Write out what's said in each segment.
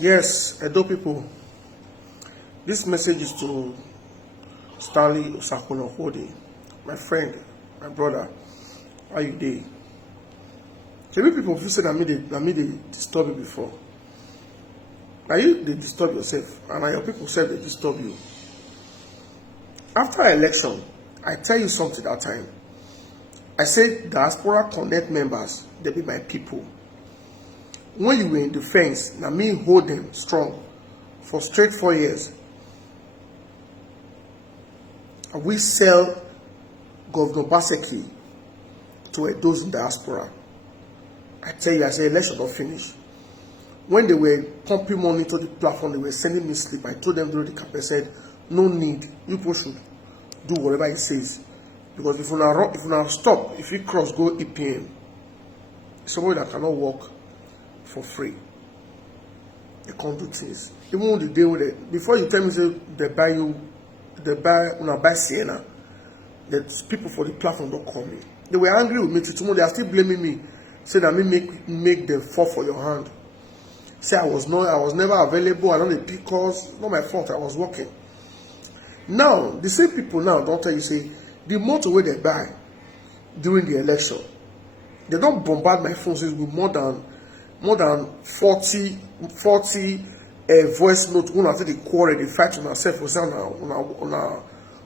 Yes, Edo people, this message is to Stanley Osakwuno-Hode, my friend, my brother. How you dey? Maybe people feel say that me they disturb you before. Now you they disturb yourself, and now your people said they disturb you. After election, I tell you something that time. I said Diaspora Connect members, they be my people. When you were in defense, now me hold them strong for straight 4 years. And we sell Governor Baseki to those in diaspora. I tell you, I say election not finish. When they were pumping money to the platform, they were sending me sleep. I told them during the campaign, I said, no need. You people should do whatever he says. Because if you now stop, if you cross, go EPM, somebody that cannot work for free. They can't do things. Even the day with it, before you tell me say they buy Sienna, that people for the platform don't call me. They were angry with me tomorrow. They are still blaming me, saying that me make them fall for your hand. Say I was never available. I don't need pick calls. Not my fault. I was working. Now the same people now don't tell you say the motor where they buy during the election, they don't bombard my phones with more than 40 voice notes. When I say they quarrel, they fight on ourselves on a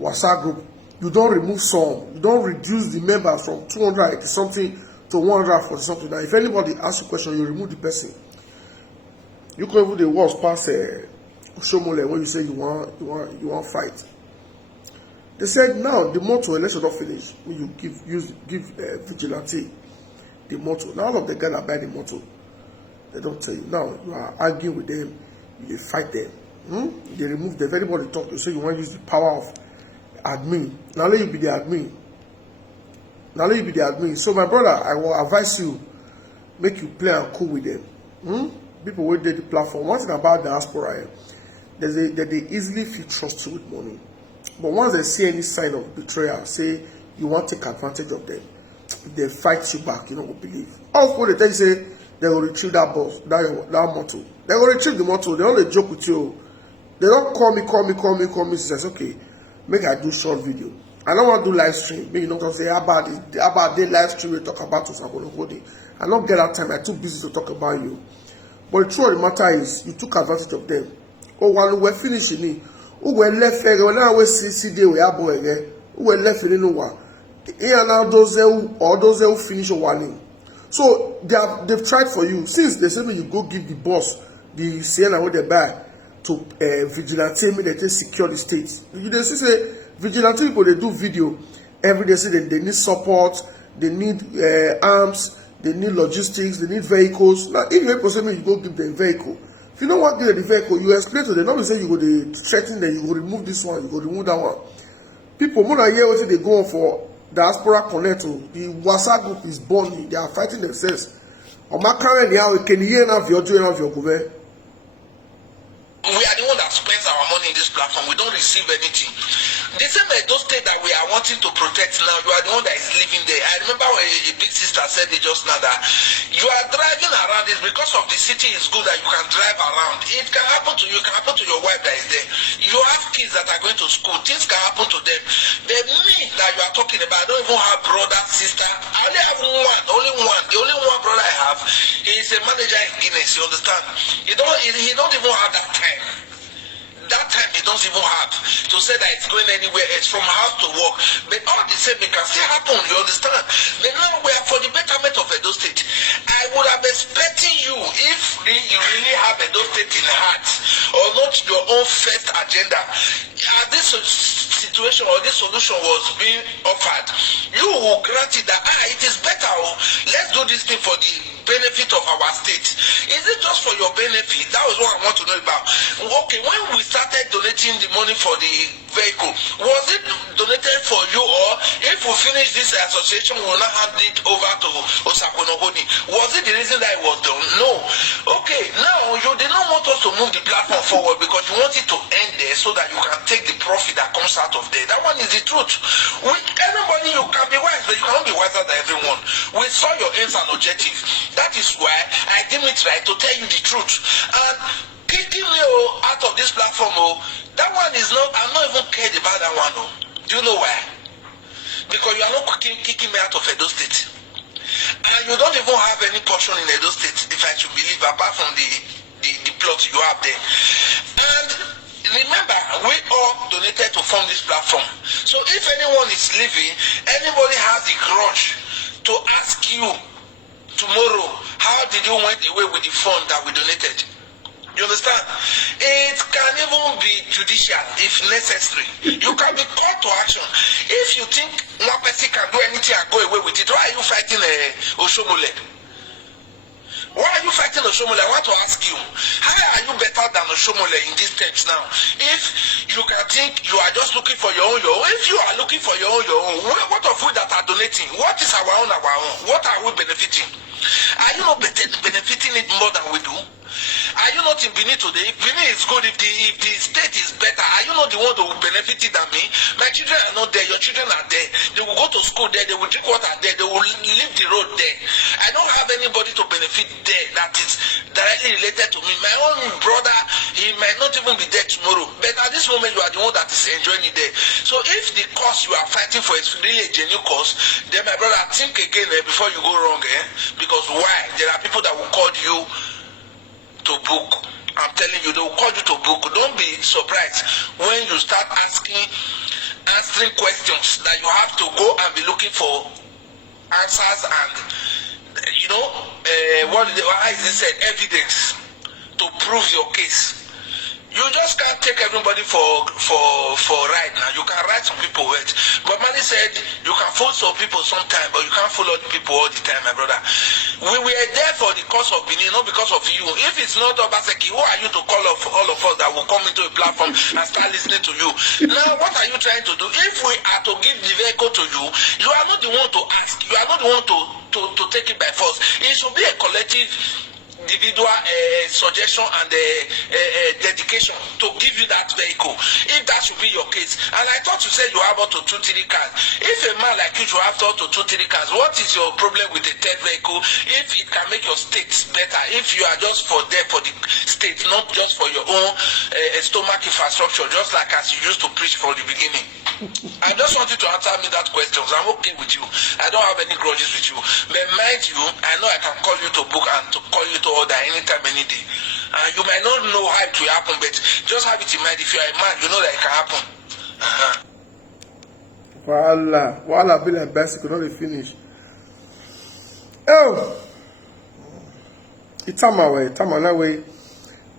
WhatsApp group. You don't remove some. You don't reduce the members from 280 something to 140 something. Now, if anybody asks you a question, you remove the person. You can even the worst pass Shomole when you say you want fight. They said now the motto election not finish. When you give vigilante the motto. Now all of the guys that buy the motto, they don't tell you. Now you are arguing with them, you fight them. They remove them. If anybody talk to you, say you want to use the power of admin. Now let you be the admin. So my brother, I will advise you, make you play and cool with them. People will did the platform. One thing about diaspora, that they easily feel trust you with money. But once they see any sign of betrayal, say you want to take advantage of them, if they fight you back, you don't believe. Also, they tell you say they will retrieve that boss, that motto. They will retrieve the motto. They only joke with you. They don't call me. Says okay, make I do short video. I don't want to do live stream. Maybe you don't say how about they live stream. We talk about Osakwuno-Hode. I don't get that time. I'm too busy to talk about you. But the truth of the matter is, you took advantage of them. Oh, while we're finishing it, who were left here, when I was see we are boy again, who were left in the one. Here now, those who finish a warning. So they've tried for you. Since they said you go give the boss the Sienna what they buy to vigilante, they take secure the state. You they say vigilante people they do video every day. Say they need support, they need arms. They need logistics, they need vehicles. Now, if you say you go give them vehicle. If you don't want to give them the vehicle, you explain to them. Not say you go to threaten them, you go remove this one, you go remove that one. People more than hear what they go on for Diaspora Connect. The WhatsApp group is burning. They are fighting themselves. On my current now, can you hear enough your doing of your government? We are the one that spends our money in this platform. We don't receive anything. The same Edo state that we are wanting to protect now, you are the one that is living there. I remember when a big sister said it just now that you are driving around. It's because of the city is good that you can drive around. It can happen to you, it can happen to your wife that is there. You have kids that are going to school. Things can happen to them. The me that you are talking about, I don't even have brother, sister. I only have only one. The only one brother I have is a manager in Guinness, you understand? He don't even have that time. That time he doesn't even have to say that it's going anywhere else from house to work. But all the same, it can still happen, you understand? But now we are for the betterment of Edo State. I would have expected you, if you really have Edo State in heart, or not your own first agenda, this situation or this solution was being offered, you will grant it that it is better. Let's do this thing for the benefit of our state. Is it just for your benefit? That was what I want to know about. Okay, when we started donating the money for the vehicle, was it donated for you, or if we finish this association we will not hand it over to Osakwuno-Hode? Was it the reason that it was done? No. Okay, now you did not want us to move the platform forward because you want it to end there so that you can take the profit that comes out of there. That one is the truth. With everybody you can be wise, but you cannot be wiser than everyone. We saw your aims and objectives. That is why I deem it right to tell you the truth. And out of this platform, that one is not, I'm not even cared about that one. Do you know why? Because you are not kicking me out of Edo State. And you don't even have any portion in Edo State, if I should believe, apart from the plot you have there. And remember, we all donated to form this platform. So if anyone is leaving, anybody has a grudge to ask you tomorrow, how did you went away with the fund that we donated? You understand? It can even be judicial if necessary. You can be called to action. If you think one person can do anything and go away with it, why are you fighting Oshomole? Why are you fighting Oshomole? I want to ask you, how are you better than Oshomole in these terms now? If you can think you are just looking for your own, if you are looking for your own, what of we that are donating? What is our own? What are we benefiting? Are you not benefiting it more than we do? Are you not in Benin today? If Benin is good, if the state is better, are you not the one that will benefit it than me? My children are not there, your children are there. They will go to school there, they will drink water there, they will leave the road there. I don't have anybody to benefit there that is directly related to me. My own brother, he might not even be there tomorrow. But at this moment, you are the one that is enjoying it there. So if the cause you are fighting for is really a genuine cause, then my brother, think again before you go wrong. Because why? There are people that will call you to book. I'm telling you, they will call you to book. Don't be surprised when you start answering questions that you have to go and be looking for answers and what is it said, evidence to prove your case. You just can't take everybody for right now. You can write some people wet. But Mali said you can fool some people sometime, but you can't fool other people all the time, my brother. We were there for the cause of Benin, not because of you. If it's not Obaseki, who are you to call of all of us that will come into a platform and start listening to you? Now, what are you trying to do? If we are to give the vehicle to you, you are not the one to ask. You are not the one to take it by force. It should be a collective individual suggestion and dedication to give you that vehicle, if that should be your case. And I thought you said you have up to 2-3 cars. If a man like you should have up to 2-3 cars, what is your problem with a third vehicle? If it can make your state better, if you are just for the state, not just for your own stomach infrastructure, just like as you used to preach from the beginning. I just want you to answer me that question. I'm okay with you. I don't have any grudges with you. But mind you, I know I can call you to book and to call you to order anytime, any day. You might not know how it will happen, but just have it in mind. If you are a man, you know that it can happen. Voila, Bill and Bessie could not be finished. Oh, it's time away.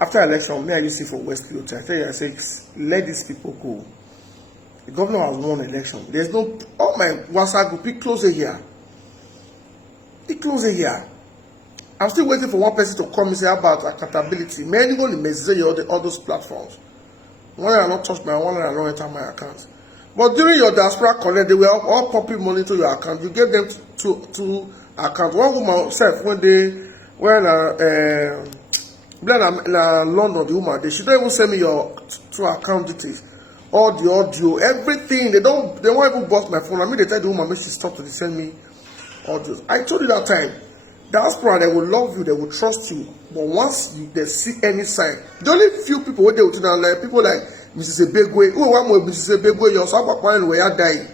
After election, me I used to see for West Clothes. I tell you, I say, let these people go. The governor has won election. There's no, oh my WhatsApp group, he close it here. He close it here. I'm still waiting for one person to come and say about accountability. Many go to message all those platforms. One I not touch my one and I don't enter my account. But during your diaspora connect, they were all pumping money to your account. You gave them two accounts. One woman said when London, the woman, she don't even send me your two account details. All the audio, everything. They won't even bust my phone. I mean, they tell the woman, make she stop to send me audios. I told you that time, diaspora, they will love you, they will trust you. But once they see any sign, the only few people who they will tell like people like Mrs. Ebegwe, who want more Mrs. Ebegwe, your son, papa, and where you die.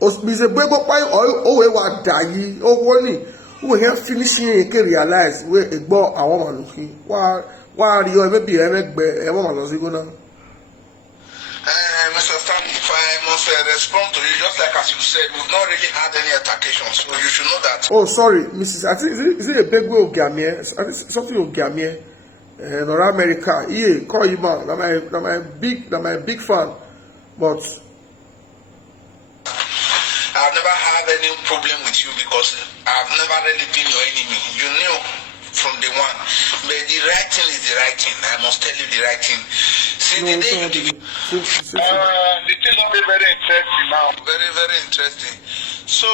Mrs. Ebegwe, oh, we were dying, oh, only who here finishing and can realize where a ball a woman looking. Why are you maybe a woman was going on? Mr. Stanley, if I must respond to you, just like as you said, we've not really had any attackations, so you should know that. Oh, sorry, Mrs. I think is it a big way of Gamie? Something of Gamie, North America. Yeah, call you man. My big fan, but I've never had any problem with you because I've never really been your enemy. You knew from the one, but the right thing is the right thing. I must tell you the right thing. See, the day you give, the thing will be very interesting now. Very, very interesting. So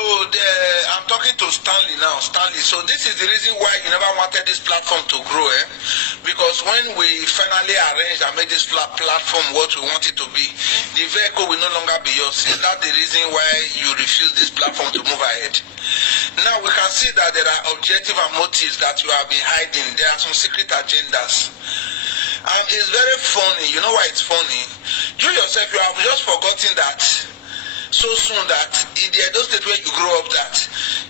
I'm talking to Stanley now. Stanley, so this is the reason why you never wanted this platform to grow, because when we finally arranged and made this platform what we want it to be, the vehicle will no longer be yours. Is that the reason why you refuse this platform to move ahead? Now we can see that there are objective and motives that you have been hiding. There are some secret agendas. And it's very funny. You know why it's funny? You yourself, you have just forgotten that so soon that in the Edo State where you grow up, that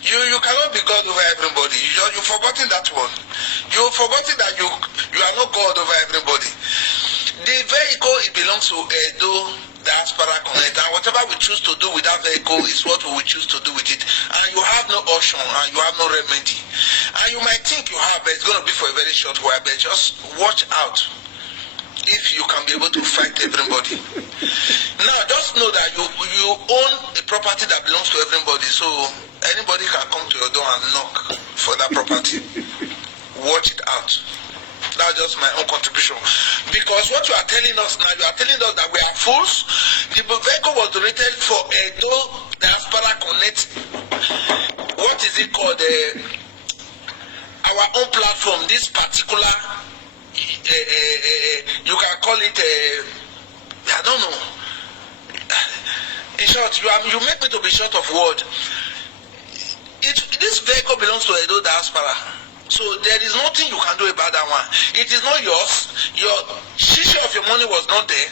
you cannot be God over everybody. You've forgotten that one. You've forgotten that you are not God over everybody. The vehicle, it belongs to Edo Diaspora Connect, and whatever we choose to do with that vehicle is what we will choose to do with it. And you have no option and you have no remedy. And you might think you have, but it's going to be for a very short while. But just watch out if you can be able to fight everybody. Now, just know that you own a property that belongs to everybody, so anybody can come to your door and knock for that property. Watch it out. That's just my own contribution. Because what you are telling us now, you are telling us that we are fools. The vehicle was donated for Edo Diaspora Connect. What is it called? Our own platform. This particular, you can call it, I don't know. In short, you make me to be short of word. This vehicle belongs to Edo Diaspora. So there is nothing you can do about that one. It is not yours. Your share of your money was not there.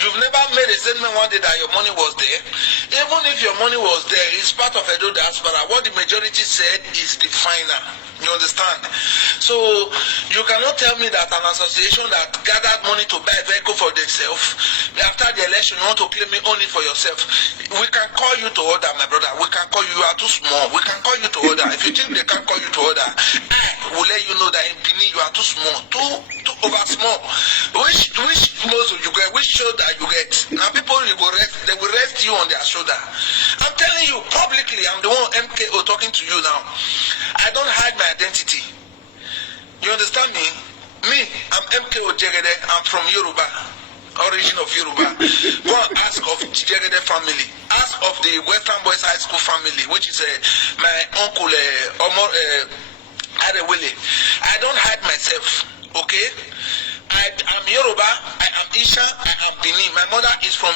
You've never made a statement one day that your money was there. Even if your money was there, it's part of Edo Diaspora. What the majority said is the final. You understand? So you cannot tell me that an association that gathered money to buy a vehicle for themselves, after the election you want to claim me only for yourself. We can call you to order, my brother. We can call you. You are too small. We can call you to order. If you think they can't call you to order, I will let you know that in Benin you are too small, too over small. Which muscle you get, which shoulder you get. Now people they will rest you on their shoulder. I'm telling you publicly, I'm the one MKO talking to you now. I don't hide my identity. You understand me? Me, I'm MKO Jegede. I'm from Yoruba, origin of Yoruba. Go and ask of Jegede family. Ask of the Western Boys High School family, which is my uncle Arewele. I don't hide myself, okay? I'm Yoruba, I am Isha, I am Benin. My mother is from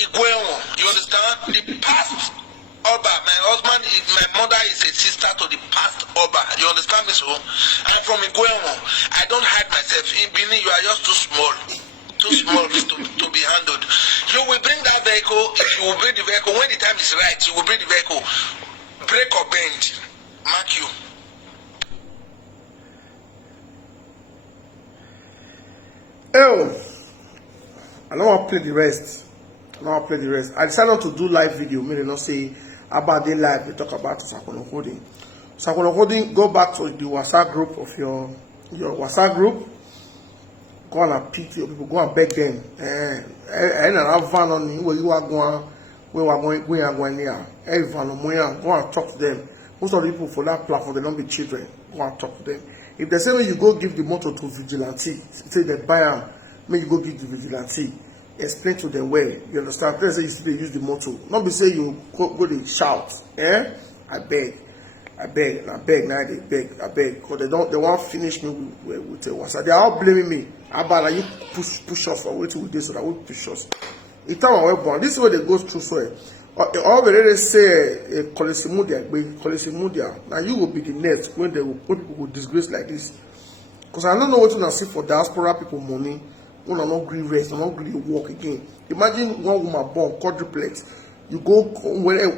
Igwewo. You understand? The past Oba, my mother is a sister to the past Oba. You understand me? So I'm from Igwewo. I don't hide myself. In Benin, you are just too small to be handled. You will bring that vehicle. If you will bring the vehicle, when the time is right, you will bring the vehicle. Break or bend, mark you. Oh, I don't want to play the rest. I decided not to do live video. Maybe not say about the live. We talk about Sakono Coding. Sakono Coding, go back to the WhatsApp group of your WhatsApp group. Go and pick your people. Go and beg them. And have van on you where you are going. Where we are going here. Everyone on go and talk to them. Most of the people for that platform, they don't be children. Go and talk to them. If they say when you go give the motor to vigilante, say they buy them, when you go give the vigilante, explain to them where. You understand? Please say you use the motor. Not be say you go they shout. I beg, now they beg, because they won't finish me with a WhatsApp. They are all blaming me. About you push us or wait till we do so that we push us. It's time I went. This is what they go through. So all they say Kolesimudia. Now you will be the next when people will disgrace like this. Because I don't know what to see for diaspora people money. When I'm not agree rest, I'm not agree work again. Imagine one woman born quadruplex. You go where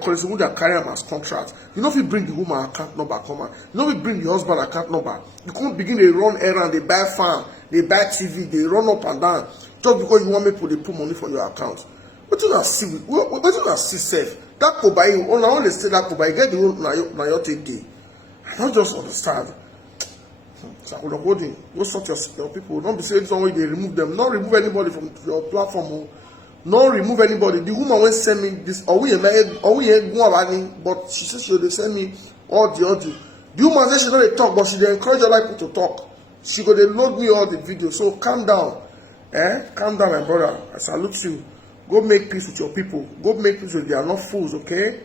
Kolesimudia carry them as contract. You know if you bring the woman account number, you know if you bring the husband account number. You can't begin to run errand, they buy farm, they buy TV, they run up and down just because you want me to put money from your account. What do you see? What do you see safe? That could buy you. Only only say that could buy. Get the road na your take day. I don't just understand. So I'm holding. Go sort your people. Don't be saying some way they remove them. Not remove anybody from your platform. Not remove anybody. The woman will send me this. But she says she will send me all the audio. The woman says she don't talk, but she dey encourage other people to talk. She go dey load me all the videos. So calm down. Calm down, my brother. I salute you. Go make peace with your people. Go make peace with them. They are not fools, okay?